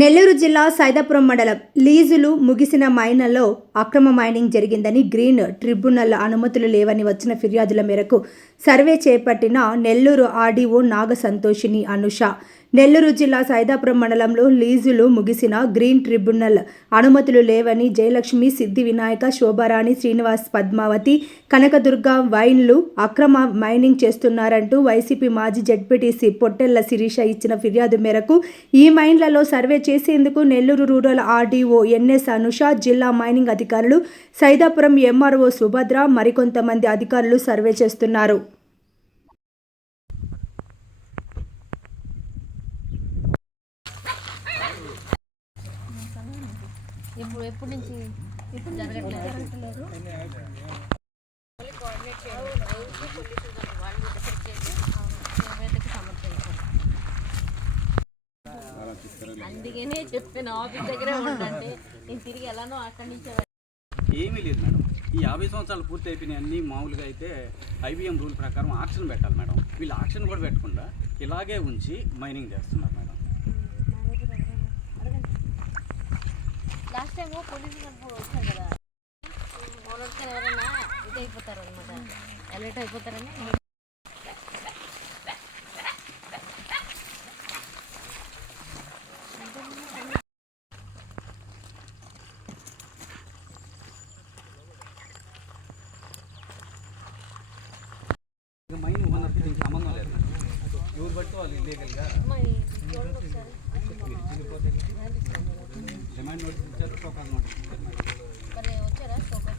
నెల్లూరు జిల్లా సైదాపురం మండలం లీజులు ముగిసిన మైన్లలో అక్రమ మైనింగ్ జరిగిందని గ్రీన్ ట్రిబ్యునల్ అనుమతులు లేవని వచ్చిన ఫిర్యాదుల మేరకు సర్వే చేపట్టిన నెల్లూరు ఆర్డీఓ నాగ సంతోషిని అనుష నెల్లూరు జిల్లా సైదాపురం మండలంలో లీజులు ముగిసిన గ్రీన్ ట్రిబ్యునల్ అనుమతులు లేవని జయలక్ష్మి, సిద్ధి వినాయక, శోభారాణి, శ్రీనివాస్, పద్మావతి, కనకదుర్గ వైన్లు అక్రమ మైనింగ్ చేస్తున్నారంటూ వైసీపీ మాజీ జడ్పీటీసీ పొట్టెళ్ల శిరీష ఇచ్చిన ఫిర్యాదు మేరకు ఈ మైన్లలో సర్వే చేసేందుకు Nellore rural RDO NS Anusha, జిల్లా మైనింగ్ అధికారులు, సైదాపురం ఎంఆర్ఓ సుభద్ర మరికొంతమంది అధికారులు సర్వే చేస్తున్నారు. ఎప్పుడు నుంచి ఇప్పుడు జరగట్లేదు. కోఆర్డినేట్ చేయండి. వాళ్ళు అందుకనే చెప్పాను ఆఫీస్ దగ్గరే ఉండండి, నేను తిరిగి ఎలానో అక్కడి నుంచి. ఏమీ లేదు మేడం, ఈ 50 సంవత్సరాలు పూర్తి అయిపోయినాయి అన్నీ. మామూలుగా అయితే ఐబీఎం రూల్ ప్రకారం ఆక్షన్ పెట్టాలి మేడం. వీళ్ళు ఆక్షన్ కూడా పెట్టకుండా ఇలాగే ఉంచి మైనింగ్ చేస్తున్నారు మేడం. లాస్ట్ టైం పోలీసులు వచ్చారు కదా, ఓనర్స్ ఎవరైనా ఇది అయిపోతారు అనమాట, అలర్ట్ అయిపోతారని. మైన్ ఓనర్కి దీనికి సంబంధం లేదు. ఎవరు బట్టి వాళ్ళు ఇల్లీగల్గా డిమాండ్ నోటీస్ ఇచ్చారు, టోకన్ నోటీస్ ఇచ్చారు. వచ్చారా